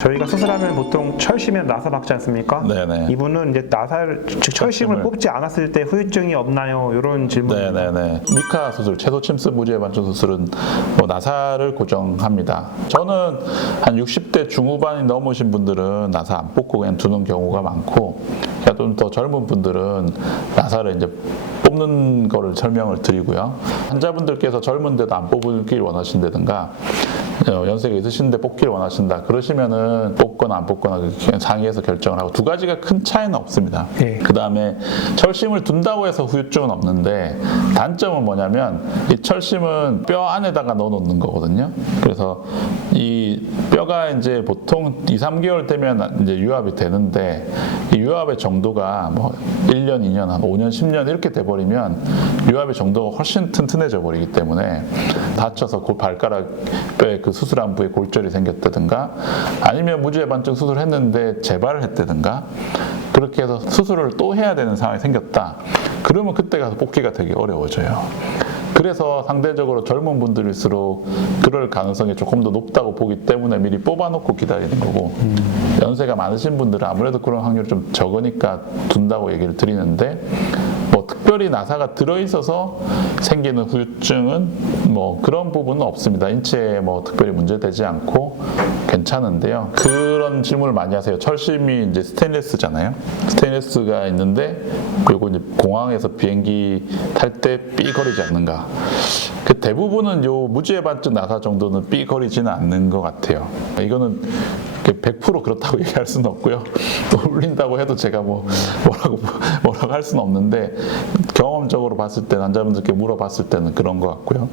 저희가 수술하면 보통 철심이나 나사 박지 않습니까? 네네. 이분은 이제 나사를 즉 철심을 철심을. 뽑지 않았을 때 후유증이 없나요? 이런 질문. 네네네. 미카 수술, 채소 침습 무지의 반출 수술은 뭐 나사를 고정합니다. 저는 한 60대 중후반이 넘으신 분들은 나사 안 뽑고 그냥 두는 경우가 많고, 좀 더 젊은 분들은 나사를 이제 뽑는 거를 설명을 드리고요. 환자분들께서 젊은데도 안 뽑길 원하신다든가, 어, 연세가 있으신데 뽑기를 원하신다. 그러시면은 뽑거나 안 뽑거나 상의해서 결정을 하고 두 가지가 큰 차이는 없습니다. 예. 그 다음에 철심을 둔다고 해서 후유증은 없는데 단점은 뭐냐면 이 철심은 뼈 안에다가 넣어 놓는 거거든요. 그래서 이 뼈가 이제 보통 2, 3개월 되면 이제 유압이 되는데 이 유압의 정도가 뭐 1년, 2년, 한 5년, 10년 이렇게 돼 버리면 유압의 정도가 훨씬 튼튼해져 버리기 때문에 다쳐서 그 발가락 뼈에 그 수술한 부위에 골절이 생겼다든가 아니면 무주해반증 수술을 했는데 재발을 했다든가 그렇게 해서 수술을 또 해야 되는 상황이 생겼다. 그러면 그때 가서 뽑기가 되게 어려워져요. 그래서 상대적으로 젊은 분들일수록 그럴 가능성이 조금 더 높다고 보기 때문에 미리 뽑아놓고 기다리는 거고 연세가 많으신 분들은 아무래도 그런 확률이 좀 적으니까 둔다고 얘기를 드리는데 뭐 특별히 나사가 들어있어서 생기는 후유증은 뭐 그런 부분은 없습니다. 인체에 뭐 특별히 문제되지 않고 괜찮은데요. 그런 질문을 많이 하세요. 철심이 이제 스테인리스잖아요. 스테인리스가 있는데 그리고 이제 공항에서 비행기 탈 때 삐거리지 않는가. 그 대부분은 요 반증 나사 정도는 삐거리지는 않는 것 같아요. 이거는 100% 그렇다고 얘기할 수는 없고요. 또 울린다고 해도 제가 뭐 뭐라고 뭐라고 할 수는 없는데 경험적으로 봤을 때 환자분들께 물어봤을 때는 그런 것 같고요.